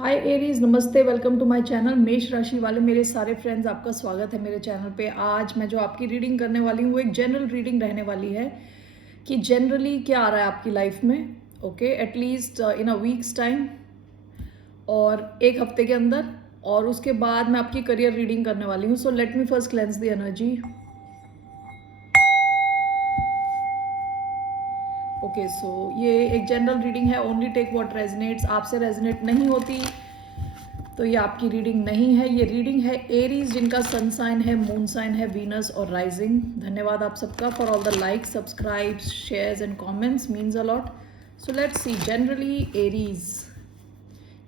हाय Aries, नमस्ते। Welcome to my channel. मेष राशि वाले मेरे सारे फ्रेंड्स, आपका स्वागत है मेरे चैनल पे। आज मैं जो आपकी रीडिंग करने वाली हूँ वो एक जनरल रीडिंग रहने वाली है कि जनरली क्या आ रहा है आपकी लाइफ में। Okay, at least in a weeks time और एक हफ्ते के अंदर, और उसके बाद मैं आपकी करियर रीडिंग करने वाली हूँ। So let me first cleanse the energy. Okay, so ये एक जनरल रीडिंग है। Only take what resonates. आपसे रेजनेट नहीं होती तो ये आपकी रीडिंग नहीं है। ये रीडिंग है एरीज, जिनका सन साइन है, मून साइन है, वीनस और राइजिंग। धन्यवाद आप सबका for all the likes, subscribes, shares and comments, means a lot. So let's see generally Aries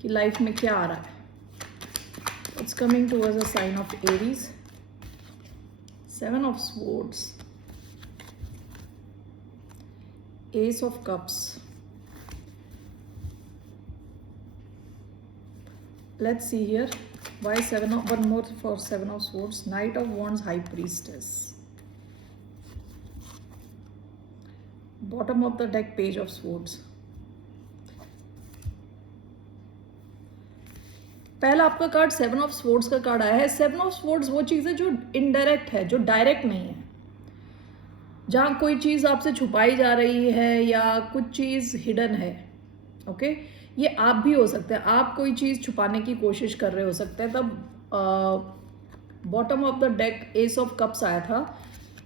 की लाइफ में क्या आ रहा है। It's coming towards a sign of Aries. 7 of swords, ace of cups. Let's see here. Why one more for 7 of swords. Knight of wands, high priestess. Bottom of the deck, page of swords. पहला आपका card 7 of swords का card आया है। 7 of swords वो चीज़ है जो indirect है, जो डायरेक्ट नहीं है। जहाँ कोई चीज़ आपसे छुपाई जा रही है या कुछ चीज़ हिडन है। ओके, ये आप भी हो सकते हैं। आप कोई चीज़ छुपाने की कोशिश कर रहे हो सकते हैं। तब bottom of the deck S of cups आया था।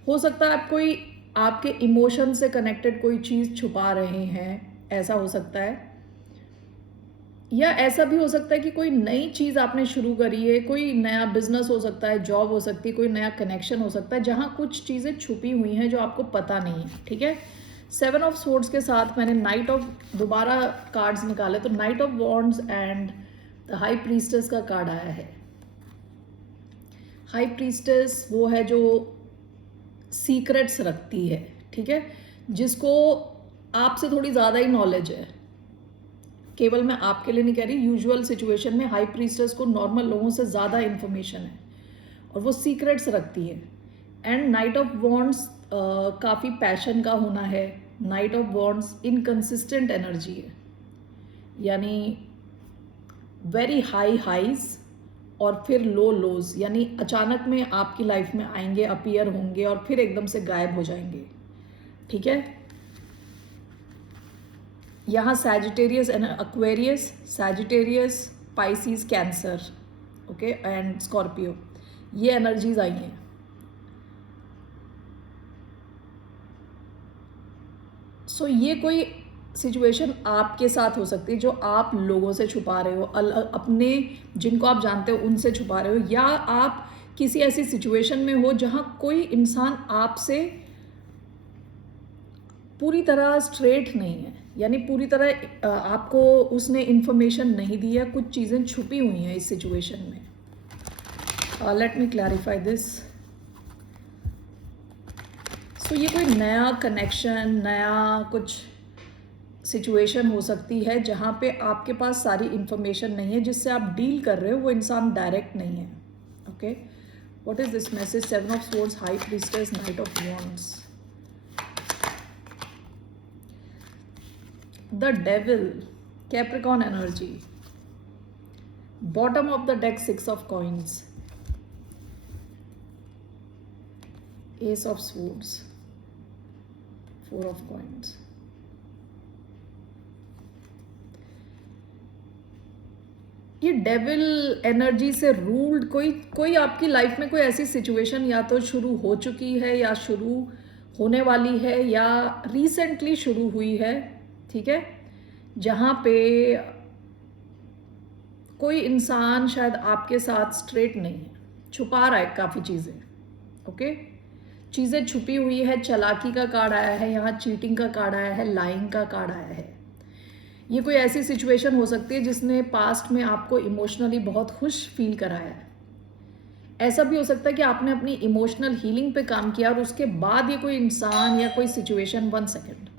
हो सकता है आप कोई आपके इमोशन से कनेक्टेड कोई चीज़ छुपा रहे हैं, ऐसा हो सकता है। या ऐसा भी हो सकता है कि कोई नई चीज़ आपने शुरू करी है, कोई नया बिजनेस हो सकता है, जॉब हो सकती है, कोई नया कनेक्शन हो सकता है जहाँ कुछ चीज़ें छुपी हुई हैं जो आपको पता नहीं है। ठीक है, 7 ऑफ स्वॉर्ड्स के साथ मैंने नाइट ऑफ दोबारा कार्ड्स निकाले तो night of wands and the high priestess का कार्ड आया है। हाई प्रीस्टेस वो है जो सीक्रेट्स रखती है, ठीक है, जिसको आपसे थोड़ी ज़्यादा ही नॉलेज है। केवल मैं आपके लिए नहीं कह रही, यूजुअल सिचुएशन में हाई प्रीस्टेस को नॉर्मल लोगों से ज़्यादा इन्फॉर्मेशन है और वो सीक्रेट्स रखती है। एंड नाइट ऑफ वॉन्ड्स काफ़ी पैशन का होना है। Night of wands inconsistent energy है, यानी वेरी हाई हाइज और फिर लो लोज, यानी अचानक में आपकी लाइफ में आएंगे, अपीयर होंगे और फिर एकदम से गायब हो जाएंगे। ठीक है, यहाँ Sagittarius and Aquarius, Sagittarius, Pisces, cancer, okay, and Scorpio, ये एनर्जीज आई हैं। सो ये कोई सिचुएशन आपके साथ हो सकती है जो आप लोगों से छुपा रहे हो, अपने जिनको आप जानते हो उनसे छुपा रहे हो, या आप किसी ऐसी सिचुएशन में हो जहाँ कोई इंसान आपसे पूरी तरह स्ट्रेट नहीं है, यानी पूरी तरह आपको उसने इन्फॉर्मेशन नहीं दी है, कुछ चीज़ें छुपी हुई हैं इस सिचुएशन में। Let me clarify this. So ये कोई नया कनेक्शन, नया कुछ सिचुएशन हो सकती है जहाँ पे आपके पास सारी इन्फॉर्मेशन नहीं है, जिससे आप डील कर रहे हो वो इंसान डायरेक्ट नहीं है। Okay, what is this message? 7 of swords, high priestess, night of wands, the devil, Capricorn energy, bottom of the deck 6 of coins, S of swords, 4 of coins. ये डेविल एनर्जी से ruled कोई आपकी life में कोई ऐसी situation या तो शुरू हो चुकी है या शुरू होने वाली है या रिसेंटली शुरू हुई है। ठीक है, जहाँ पे कोई इंसान शायद आपके साथ स्ट्रेट नहीं है, छुपा रहा है काफ़ी चीज़ें। ओके, चीज़ें छुपी हुई है। चालाकी का कार्ड आया है यहाँ, चीटिंग का कार्ड आया है, लाइंग का कार्ड आया है। ये कोई ऐसी सिचुएशन हो सकती है जिसने पास्ट में आपको इमोशनली बहुत खुश फील कराया है। ऐसा भी हो सकता है कि आपने अपनी इमोशनल हीलिंग पे काम किया और उसके बाद ये कोई इंसान या कोई सिचुएशन। 1 सेकेंड।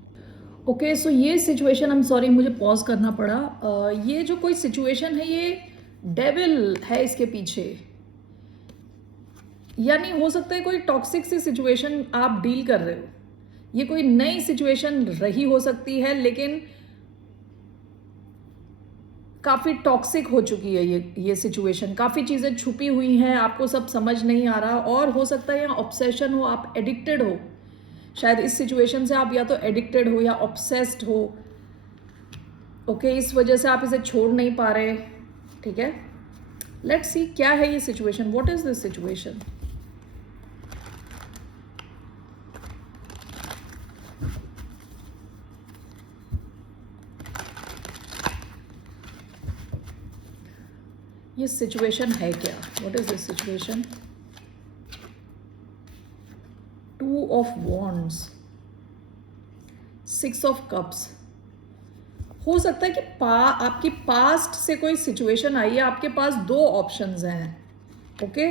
ओके, सो ये सिचुएशन, आई एम सॉरी मुझे पॉज करना पड़ा। ये जो कोई सिचुएशन है ये डेविल है इसके पीछे, यानी हो सकता है कोई टॉक्सिक सी सिचुएशन आप डील कर रहे हो। ये कोई नई सिचुएशन रही हो सकती है, लेकिन काफ़ी टॉक्सिक हो चुकी है ये सिचुएशन, काफ़ी चीज़ें छुपी हुई हैं, आपको सब समझ नहीं आ रहा, और हो सकता है यहाँ ऑब्सेशन हो, आप एडिक्टेड हो, शायद इस सिचुएशन से आप या तो एडिक्टेड हो या ऑब्सेस्ड हो। ओके, इस वजह से आप इसे छोड़ नहीं पा रहे। ठीक है, लेट्स सी क्या है ये situation, what is this situation. ये सिचुएशन है क्या, what is this situation. To of wands, six of cups. हो सकता है कि आपकी पास्ट से कोई सिचुएशन आई है, आपके पास दो ऑप्शंस हैं। ओके,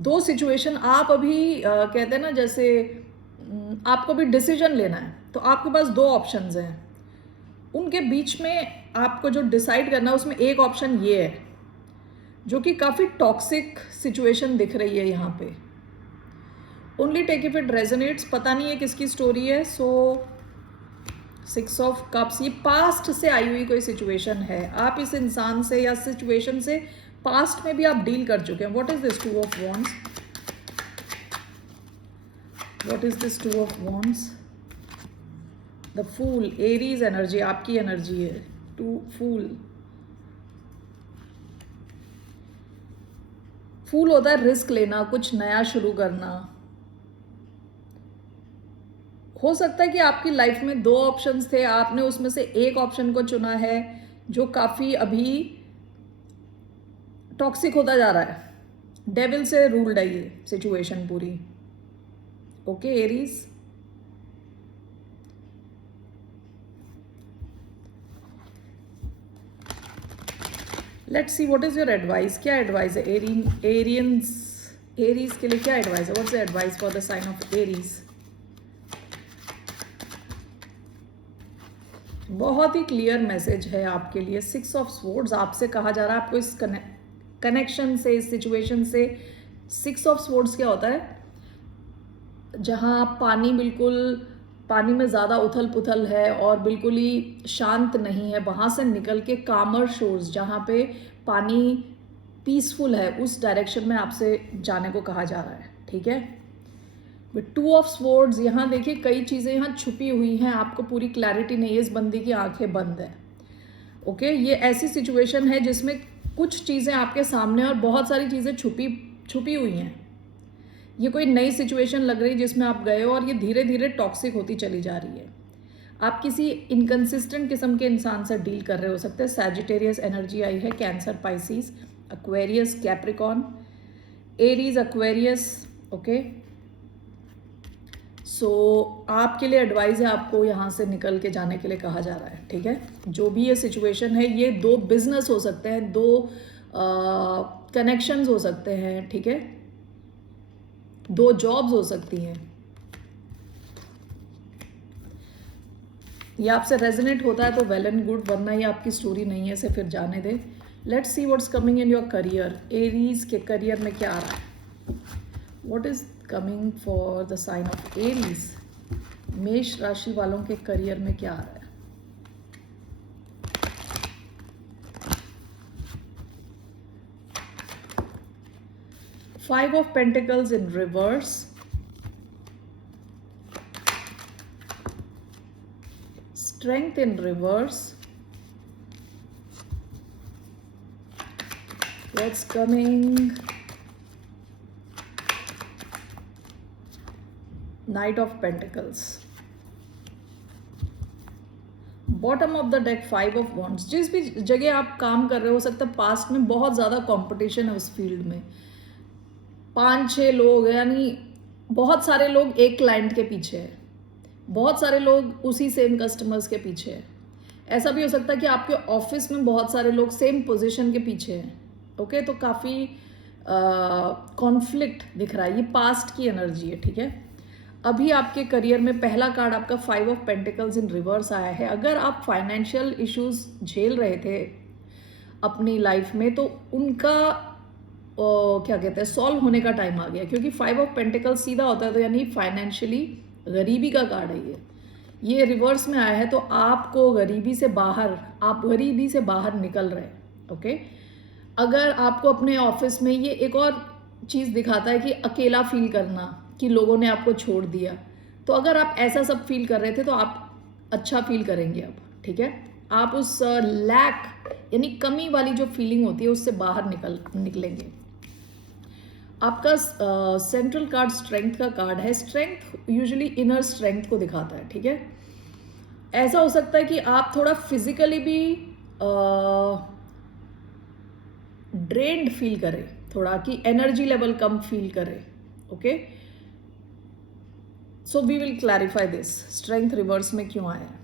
दो सिचुएशन आप अभी कहते हैं ना, जैसे आपको भी डिसीजन लेना है, तो आपके पास दो ऑप्शंस हैं, उनके बीच में आपको जो डिसाइड करना है उसमें एक ऑप्शन ये है जो कि काफ़ी टॉक्सिक सिचुएशन दिख रही है यहाँ पे। Only take if it resonates, पता नहीं है किसकी स्टोरी है। सो सिक्स ऑफ कप्स, ये पास्ट से आई हुई कोई सिचुएशन है, आप इस इंसान से या सिचुएशन से पास्ट में भी आप डील कर चुके हैं। What is this two of wands, what is this two of wands, the fool, Aries energy, आपकी एनर्जी है। टू फूल, फूल होता है रिस्क लेना, कुछ नया शुरू करना। हो सकता है कि आपकी लाइफ में दो ऑप्शंस थे, आपने उसमें से एक ऑप्शन को चुना है जो काफी अभी टॉक्सिक होता जा रहा है, डेविल से रूल्ड है ये सिचुएशन पूरी। Okay Aries, let's see what is your advice, क्या एडवाइस है एरीज के लिए, क्या एडवाइस है, what's the advice for the sign of Aries. बहुत ही क्लियर मैसेज है आपके लिए, सिक्स ऑफ स्वॉर्ड्स, आपसे कहा जा रहा है आपको इस कनेक्शन से, इस सिचुएशन से। सिक्स ऑफ स्वॉर्ड्स क्या होता है, जहाँ पानी में ज़्यादा उथल पुथल है और बिल्कुल ही शांत नहीं है, वहाँ से निकल के कामर शोर्स, जहाँ पे पानी पीसफुल है, उस डायरेक्शन में आपसे जाने को कहा जा रहा है। ठीक है, टू ऑफ स्वॉर्ड्स, यहाँ देखिए कई चीज़ें यहाँ छुपी हुई हैं, आपको पूरी क्लैरिटी नहीं है, इस बंदी की आंखें बंद है। ओके, ये ऐसी सिचुएशन है जिसमें कुछ चीज़ें आपके सामने और बहुत सारी चीज़ें छुपी हुई हैं। ये कोई नई सिचुएशन लग रही जिसमें आप गए हो और ये धीरे धीरे टॉक्सिक होती चली जा रही है। आप किसी इनकंसिस्टेंट किस्म के इंसान से डील कर रहे हो सकते हैं। सैजिटेरियस एनर्जी आई है, Cancer, Pisces, Aquarius, Capricorn, Aries, Aquarius. Okay, so आपके लिए एडवाइस है, आपको यहाँ से निकल के जाने के लिए कहा जा रहा है। ठीक है, जो भी ये सिचुएशन है, ये दो बिजनेस हो सकते हैं, दो कनेक्शंस हो सकते हैं। ठीक है, दो जॉब्स हो सकती हैं। ये आपसे रेजोनेट होता है तो वेल एंड गुड, वरना ये आपकी स्टोरी नहीं है, इसे फिर जाने दे। Let's see what's coming in your career. Aries के करियर में क्या आ रहा है, what is coming for the sign of Aries. मेष राशि वालों के करियर में क्या आ रहा है। Five of Pentacles in reverse, Strength in reverse. What's coming? Knight of Pentacles. Bottom of the deck, five of wands. जिस भी जगह आप काम कर रहे हो सकता है पास्ट में बहुत ज़्यादा कंपटीशन है उस फील्ड में, 5-6 लोग, यानी बहुत सारे लोग एक क्लाइंट के पीछे है, बहुत सारे लोग उसी सेम कस्टमर्स के पीछे है। ऐसा भी हो सकता है कि आपके ऑफिस में बहुत सारे लोग सेम पोजीशन के पीछे हैं। ओके, तो काफ़ी कॉन्फ्लिक्ट दिख रहा है, ये पास्ट की एनर्जी है। ठीक है, अभी आपके करियर में पहला कार्ड आपका 5 ऑफ पेंटिकल्स इन रिवर्स आया है। अगर आप फाइनेंशियल इश्यूज झेल रहे थे अपनी लाइफ में, तो उनका क्या कहते हैं, सॉल्व होने का टाइम आ गया, क्योंकि 5 ऑफ पेंटिकल्स सीधा होता है तो यानी फाइनेंशियली गरीबी का कार्ड है ये रिवर्स में आया है, तो आपको गरीबी से बाहर, आप गरीबी से बाहर निकल रहे हैं। ओके। अगर आपको अपने ऑफिस में ये एक और चीज़ दिखाता है कि अकेला फील करना, कि लोगों ने आपको छोड़ दिया, तो अगर आप ऐसा सब फील कर रहे थे तो आप अच्छा फील करेंगे अब, ठीक है। आप उस लैक यानी कमी वाली जो फीलिंग होती है उससे बाहर निकलेंगे। आपका सेंट्रल कार्ड स्ट्रेंथ का कार्ड है। स्ट्रेंथ यूजुअली इनर स्ट्रेंथ को दिखाता है, ठीक है। ऐसा हो सकता है कि आप थोड़ा फिजिकली भी ड्रेन्ड फील करें, थोड़ा कि एनर्जी लेवल कम फील करें, okay. So we will clarify this, strength reverse में क्यों आया है।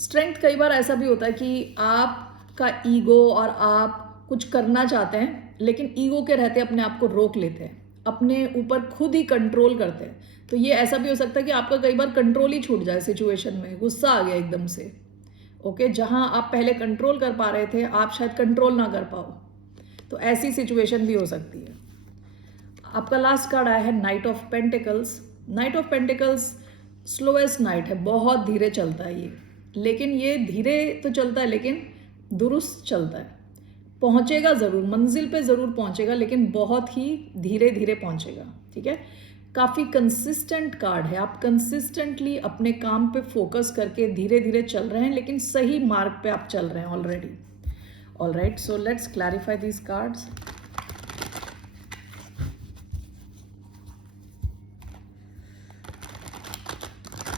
स्ट्रेंथ कई बार ऐसा भी होता है कि आपका ईगो और आप कुछ करना चाहते हैं लेकिन ईगो के रहते अपने आप को रोक लेते हैं, अपने ऊपर खुद ही कंट्रोल करते हैं। तो ये ऐसा भी हो सकता है कि आपका कई बार कंट्रोल ही छूट जाए सिचुएशन में, गुस्सा आ गया एकदम से, ओके। जहां आप पहले कंट्रोल कर पा रहे थे आप शायद कंट्रोल ना कर पाओ, तो ऐसी सिचुएशन भी हो सकती है। आपका लास्ट कार्ड आया है night of pentacles. Night of pentacles slowest night है, बहुत धीरे चलता है ये, लेकिन ये धीरे तो चलता है लेकिन दुरुस्त चलता है। पहुंचेगा ज़रूर, मंजिल पे ज़रूर पहुंचेगा, लेकिन बहुत ही धीरे धीरे पहुंचेगा, ठीक है। काफ़ी कंसिस्टेंट कार्ड है, आप कंसिस्टेंटली अपने काम पे फोकस करके धीरे धीरे चल रहे हैं, लेकिन सही मार्ग पे आप चल रहे हैं already. Alright, so let's clarify these cards.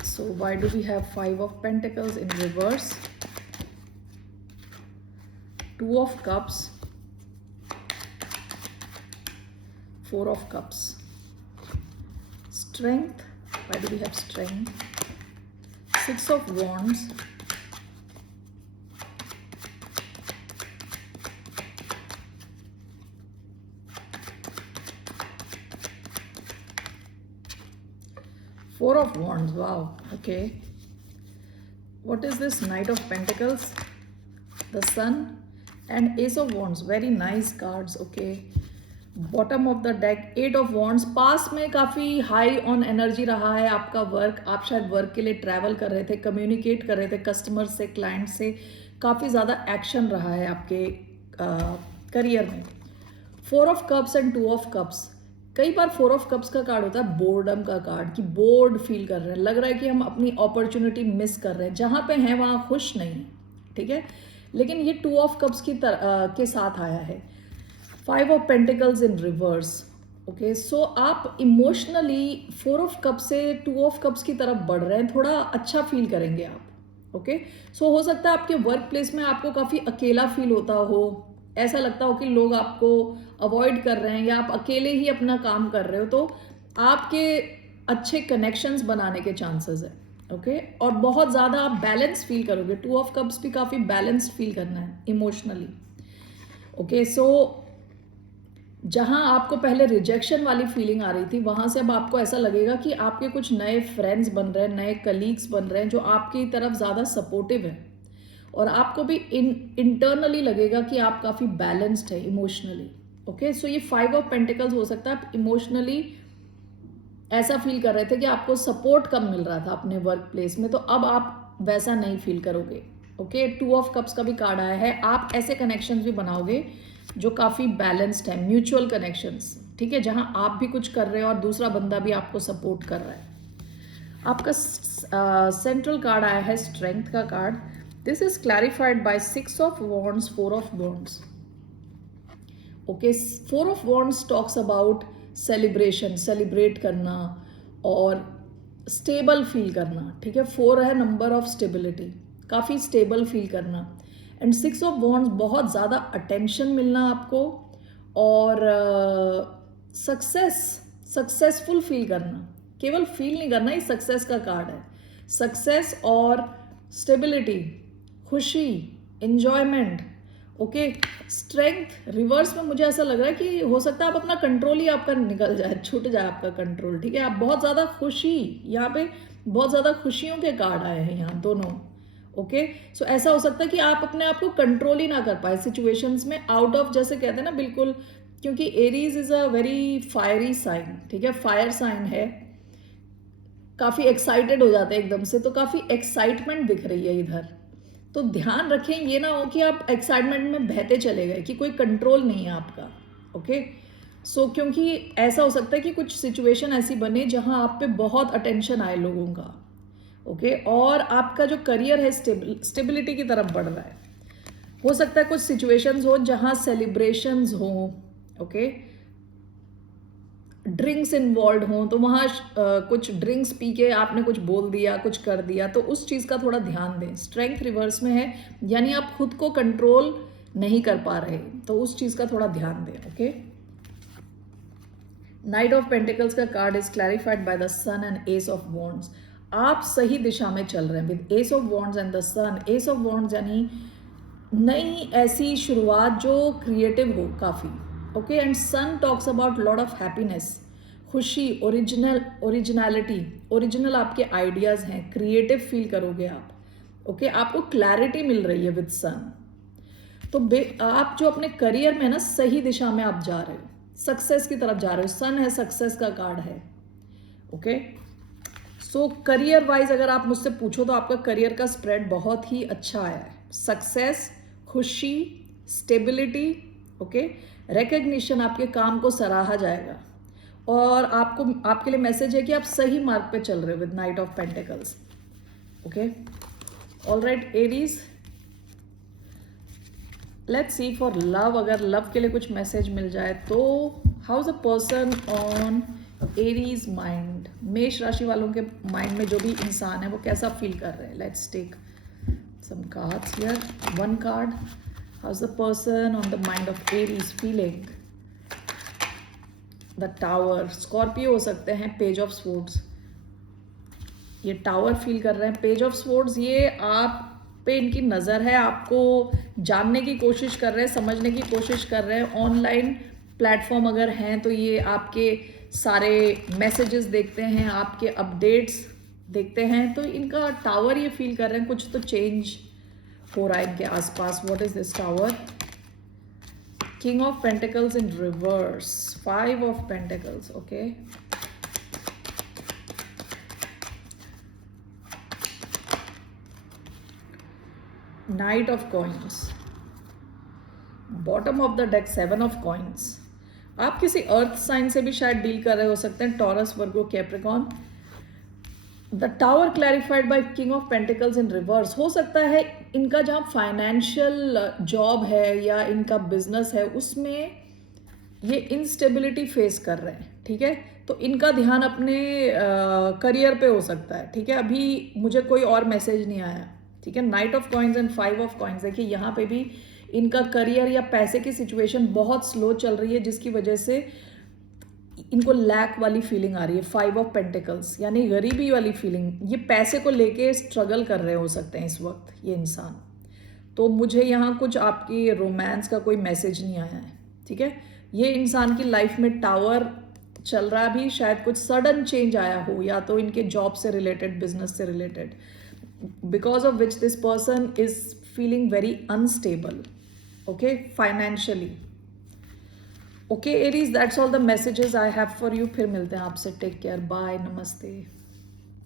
So why do we have 5 of Pentacles in reverse, 2 of Cups, 4 of Cups, Strength, why do we have Strength, 6 of Wands, Four of Wands, wow, okay. What is this? Knight of Pentacles, the Sun and Ace of Wands, very nice cards, okay. Bottom of the deck, 8 of Wands। पास में काफ़ी high on energy रहा है आपका work, आप शायद work के लिए travel कर रहे थे, कम्युनिकेट कर रहे थे कस्टमर से, क्लाइंट से, काफ़ी ज़्यादा एक्शन रहा है आपके करियर में। 4 of cups and 2 of cups. कई बार 4 ऑफ कप्स का कार्ड होता है बोर्डम का कार्ड, कि बोर्ड फील कर रहे हैं, लग रहा है कि हम अपनी अपॉर्चुनिटी मिस कर रहे हैं, जहां पे हैं वहां खुश नहीं, ठीक है। लेकिन ये 2 ऑफ कप्स के साथ आया है। 5 of pentacles in reverse, okay. So आप इमोशनली 4 ऑफ कप से 2 ऑफ कप्स की तरफ बढ़ रहे हैं, थोड़ा अच्छा फील करेंगे आप, ओके। सो हो सकता है आपके वर्क प्लेस में आपको काफ़ी अकेला फील होता हो, ऐसा लगता हो कि लोग आपको अवॉइड कर रहे हैं या आप अकेले ही अपना काम कर रहे हो, तो आपके अच्छे कनेक्शंस बनाने के चांसेस है, ओके। और बहुत ज़्यादा आप बैलेंस फील करोगे। 2 ऑफ कप्स भी काफ़ी बैलेंस्ड फील करना है इमोशनली, ओके। सो जहां आपको पहले रिजेक्शन वाली फीलिंग आ रही थी, वहां से अब आपको ऐसा लगेगा कि आपके कुछ नए फ्रेंड्स बन रहे हैं, नए कलीग्स बन रहे हैं जो आपकी तरफ ज़्यादा सपोर्टिव है, और आपको भी इंटरनली लगेगा कि आप काफ़ी बैलेंस्ड है इमोशनली, ओके। सो ये 5 ऑफ पेंटिकल्स हो सकता है आप इमोशनली ऐसा फील कर रहे थे कि आपको सपोर्ट कम मिल रहा था अपने वर्क प्लेस में, तो अब आप वैसा नहीं फील करोगे, ओके। 2 ऑफ कप्स का भी कार्ड आया है, आप ऐसे कनेक्शंस भी बनाओगे जो काफ़ी बैलेंस्ड है, म्यूचुअल कनेक्शंस, ठीक है, जहां आप भी कुछ कर रहे हो और दूसरा बंदा भी आपको सपोर्ट कर रहा है। आपका सेंट्रल कार्ड आया है स्ट्रेंथ का card. This is clarified by 6 of Wands, 4 of Wands. Okay, 4 of Wands talks about celebration, celebrate करना और stable feel करना, ठीक है। 4 है नंबर ऑफ स्टेबिलिटी, काफ़ी स्टेबल फील करना। एंड 6 ऑफ Wands बहुत ज़्यादा अटेंशन मिलना आपको, और सक्सेसफुल फील करना, केवल फील नहीं करना, ये सक्सेस का कार्ड है। सक्सेस और स्टेबिलिटी, खुशी, एंजॉयमेंट, ओके। स्ट्रेंथ रिवर्स में मुझे ऐसा लग रहा है कि हो सकता है आप अपना कंट्रोल ही आपका निकल जाए, छूट जाए आपका कंट्रोल, ठीक है। आप बहुत ज़्यादा खुशी, यहाँ पे बहुत ज़्यादा खुशियों के कार्ड आए हैं यहाँ दोनों, ओके। सो ऐसा हो सकता है कि आप अपने आप को कंट्रोल ही ना कर पाए सिचुएशंस में, आउट ऑफ, जैसे कहते हैं ना, बिल्कुल, क्योंकि Aries is a very fiery sign, ठीक है, फायर साइन है, काफ़ी एक्साइटेड हो जाते हैं एकदम से, तो काफ़ी एक्साइटमेंट दिख रही है इधर, तो ध्यान रखें ये ना हो कि आप एक्साइटमेंट में बहते चले गए कि कोई कंट्रोल नहीं है आपका। ओके, सो क्योंकि ऐसा हो सकता है कि कुछ सिचुएशन ऐसी बने जहां आप पे बहुत अटेंशन आए लोगों का। ओके, और आपका जो करियर है स्टेबिलिटी की तरफ बढ़ रहा है। हो सकता है कुछ सिचुएशंस हो जहां सेलिब्रेशंस हो, ओके, ड्रिंक्स इन्वॉल्व हों, तो वहाँ कुछ ड्रिंक्स पी के आपने कुछ बोल दिया, कुछ कर दिया, तो उस चीज़ का थोड़ा ध्यान दें। स्ट्रेंथ रिवर्स में है, यानी आप खुद को कंट्रोल नहीं कर पा रहे, तो उस चीज़ का थोड़ा ध्यान दें। ओके, नाइट ऑफ पेंटिकल्स का card is clarified by the sun and ace of wands. आप सही दिशा में चल रहे हैं with ace of wands and the sun. Ace of wands यानी नई ऐसी शुरुआत जो क्रिएटिव हो काफ़ी। Okay, and sun talks about lot of happiness, खुशी, ओरिजिनलिटी, ओरिजिनल आपके आइडियाज़ हैं, क्रिएटिव फील करोगे आप। ओके, आपको क्लैरिटी मिल रही है विद सन। तो आप जो अपने करियर में ना सही दिशा में आप जा रहे हो, सक्सेस की तरफ जा रहे हो। सन है, सक्सेस का कार्ड है। ओके, सो करियर वाइज अगर आप मुझसे पूछो तो आपका करियर का स्प्रेड बहुत ही अच्छा आया है। सक्सेस, खुशी, स्टेबिलिटी, ओके, रिकग्निशन, आपके काम को सराहा जाएगा। और आपको आपके लिए मैसेज है कि आप सही मार्ग पे चल रहे हो with night of pentacles. Okay, alright Aries, let's C for love. अगर लव के लिए कुछ मैसेज मिल जाए तो how is a person on Aries mind. मेष राशि वालों के माइंड में जो भी इंसान है वो कैसा फील कर रहे हैं। Let's take some cards here. One card, how is the person on the mind of Aries feeling. The tower, Scorpio हो सकते हैं। पेज ऑफ स्वॉर्ड्स, ये टावर फील कर रहे हैं। पेज ऑफ स्वॉर्ड्स, ये आप पे इनकी नज़र है, आपको जानने की कोशिश कर रहे हैं, समझने की कोशिश कर रहे हैं। ऑनलाइन प्लेटफॉर्म अगर हैं तो ये आपके सारे मैसेजेस देखते हैं, आपके अपडेट्स देखते हैं, तो इनका टावर ये फील कर रहे हैं कुछ तो चेंज हो रहा है इनके आसपास। What is this tower? King of pentacles in reverse, 5 of pentacles. Okay, knight of coins, bottom of the deck 7 of coins. आप किसी अर्थ साइन से भी शायद डील कर रहे हो सकते हैं, Taurus, Virgo, Capricorn. The tower clarified by king of pentacles in reverse. हो सकता है इनका जहाँ फाइनेंशियल जॉब है या इनका बिजनेस है उसमें ये इनस्टेबिलिटी फेस कर रहे हैं। ठीक है, तो इनका ध्यान अपने करियर पे हो सकता है। ठीक है, अभी मुझे कोई और मैसेज नहीं आया। ठीक है, night of coins and 5 of coins. देखिए यहाँ पे भी इनका करियर या पैसे की सिचुएशन बहुत स्लो चल रही है, जिसकी वजह से इनको लैक वाली फीलिंग आ रही है। 5 ऑफ पेंटिकल्स यानी गरीबी वाली फीलिंग, ये पैसे को लेके स्ट्रगल कर रहे हो सकते हैं इस वक्त ये इंसान। तो मुझे यहाँ कुछ आपकी रोमांस का कोई मैसेज नहीं आया है। ठीक है, ये इंसान की लाइफ में टावर चल रहा भी, शायद कुछ सडन चेंज आया हो, या तो इनके जॉब से रिलेटेड, बिजनेस से related, because of which this person is feeling very unstable, okay, financially. Okay Aries, that's all the messages I have for you. फिर मिलते हैं आपसे। टेक केयर, बाय, नमस्ते।